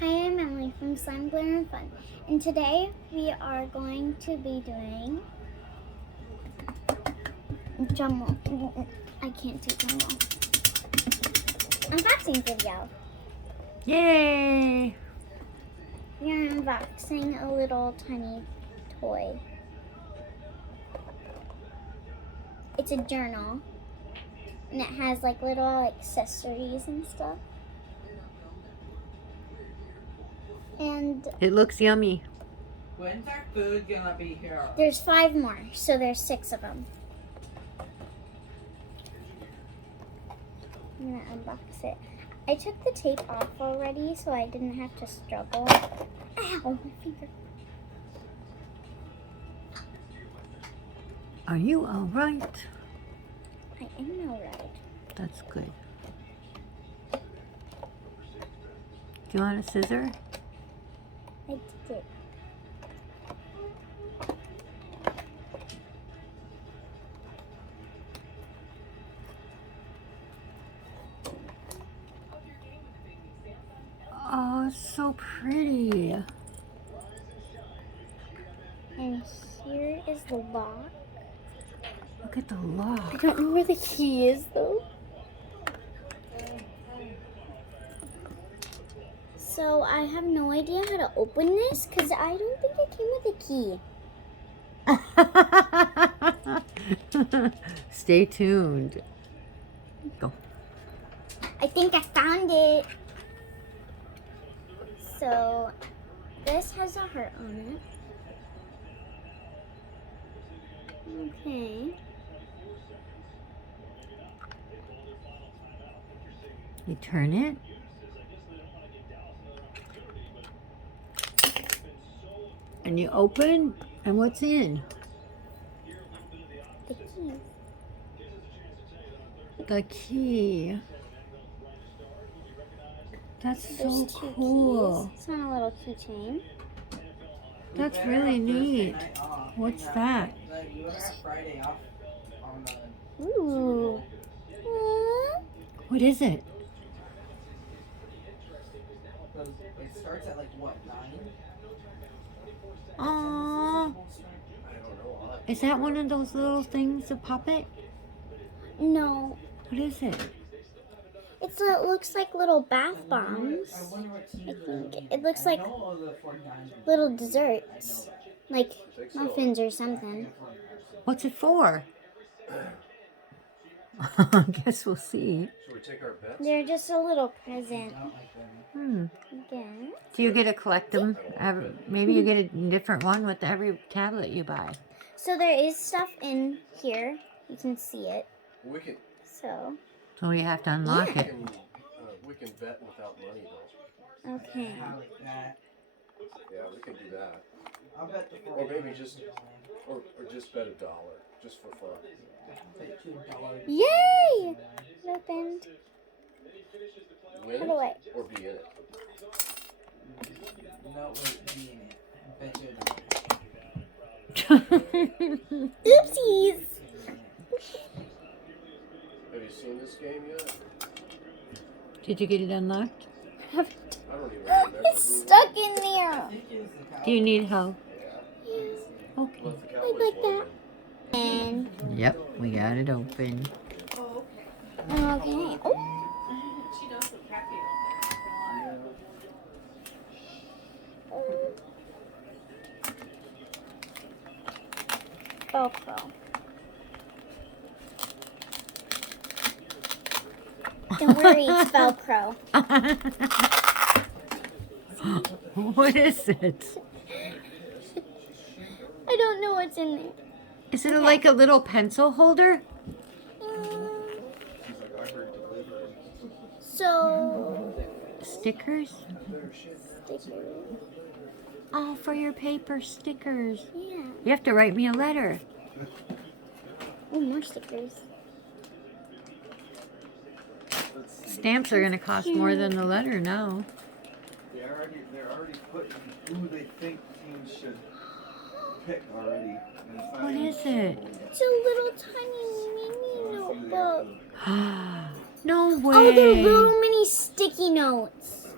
Hi, I'm Emily from Slime, Glitter, and Fun, and today we are going to be doing drum roll. I can't do drum roll. Unboxing video. Yay! We're unboxing a little tiny toy. It's a journal, and it has like little accessories and stuff. And It looks yummy. When's our food gonna be here? there's 5 more, so there's 6 of them. I'm gonna unbox it. I took the tape off already, so I didn't have to struggle. Ow, my finger. Are you all right? I am alright. That's good. Do you want a scissor? I did it. Oh, it's so pretty. And here is the lock. Look at the I lock. don't know where the key is though. So I have no idea how to open this because I don't think it came with a key. Stay tuned. Go. I think I found it. So this has a heart on it. Okay. You turn it. And you open, and what's in? The key. The key. That's so There's 2 cool. keys. It's on a little keychain. That's really neat. What's that? You would have Friday off on the. Ooh. What is it? It starts at like what, 9? Aww. Is that one of those little things, a puppet? No. What is it? It looks like little bath bombs. I think it looks like little desserts, like muffins or something. What's it for? I guess we'll see. Should we take our bets? They're just a little present. Again. Do you get to collect them? Maybe you get a different one with every tablet you buy. So there is stuff in here. You can see it. We can So you have to unlock Yeah. it. we can bet without money though. Okay. Yeah, we can do that. I'll bet the Or maybe just or just bet $1 just for fun. Yay! It opened. Win How do I? it or be in it. No, wait, be in it. I bet you. Oopsies! Have you seen this game yet? Did you get it unlocked? I don't even remember. It's stuck in there. Do you need help? Yeah. Okay. Let the I'd Cowboys like win, that. And Yep, we got it open. okay. Oh. She knows some happy. Velcro. Don't worry, it's Velcro. What is it? I don't know what's in there. Is it like a little pencil holder? So, Stickers? stickers. Oh, for your paper stickers. Yeah. You have to write me a letter. Oh, more stickers. Stamps are going to cost more than the letter now. They're already putting who they think teams should pick already. And it's not What even is it? It's a little tiny mini notebook. No way. Oh, they're little mini sticky notes.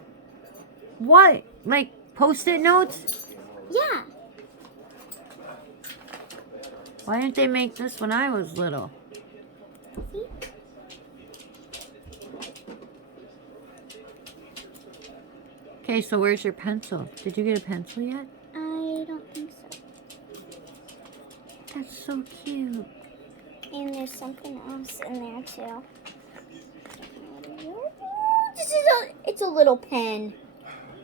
What? Like Post-it notes? Yeah. Why didn't they make this when I was little? See? Okay, so where's your pencil? Did you get a pencil yet? I don't think so. That's so cute. And there's something else in there too. It's a little pen.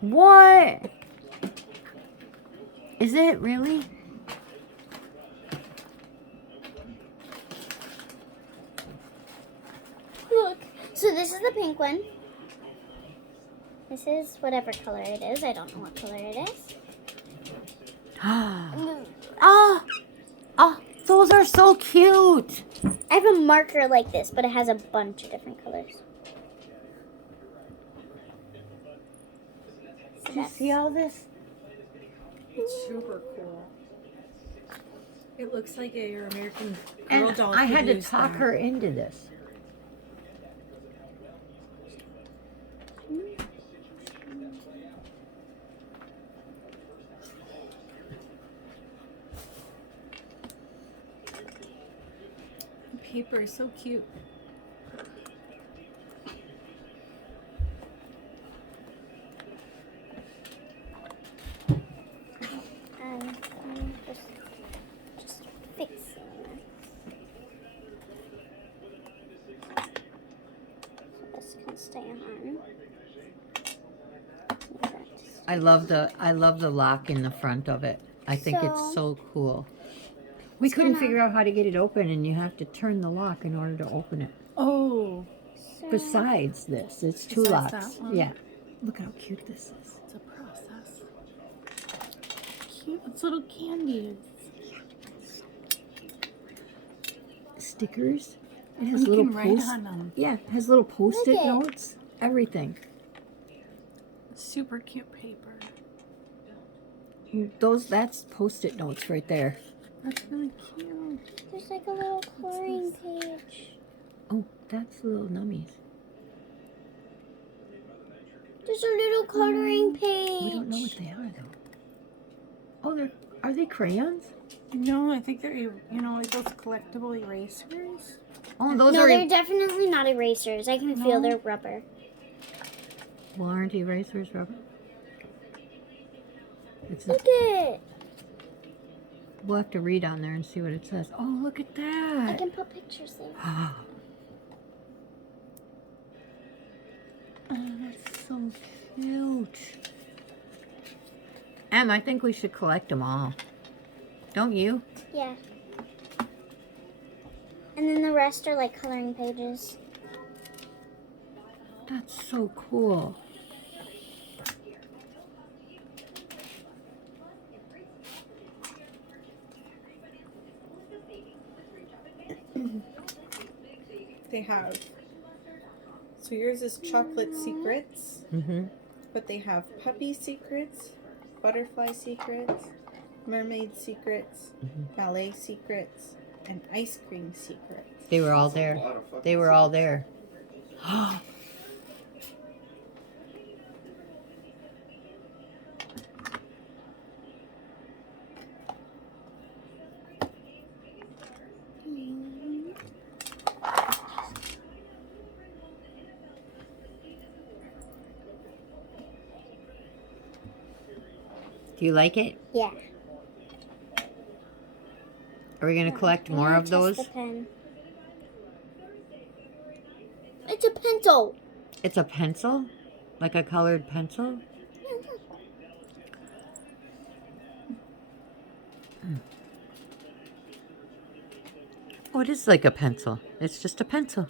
What? Is it really? Look. So this is the pink one. This is whatever color it is. I don't know what color it is. Oh, oh, those are so cute. I have a marker like this, but it has a bunch of different colors. Did you see all this? It's super cool. It looks like your American Girl And doll. I could had to use talk that. her into this. The paper is so cute. I'm just fixing it. So this can stay on. I love the lock in the front of it. I think it's so cool. We couldn't figure out how to get it open, and you have to turn the lock in order to open it. Oh, Besides this, it's two Besides locks. that one? Yeah. Look how cute this is. it's a process. Cute. It's little candies. Stickers. It has You little can write post. on them. Yeah, it has little post-it Look it. notes. Everything. Super cute paper. That's post-it notes right there. That's really cute. There's like a little coloring page. Oh, that's little nummies. There's a little coloring page. We don't know what they are though. Oh, are they crayons? No, I think they're like those collectible erasers. Oh, those No, are. they're definitely not erasers. I can feel No? their rubber. Well, aren't erasers rubber? Look it. We'll have to read on there and see what it says. Oh, look at I that. can put pictures there. Oh, that's so cute. Em, I think we should collect them all. Don't you? Yeah. And then the rest are like coloring pages. That's so cool. They have. So yours is chocolate secrets, Mm-hmm. but they have puppy secrets, butterfly secrets, mermaid secrets, ballet secrets, and ice cream secrets. They were all A there. lot of fucking They were all there. Do you like it? Yeah. Are we going to collect more of those? The pen. It's a pencil. It's a pencil? Like a colored pencil? Yeah, look. Oh, it is like a pencil. It's just a pencil.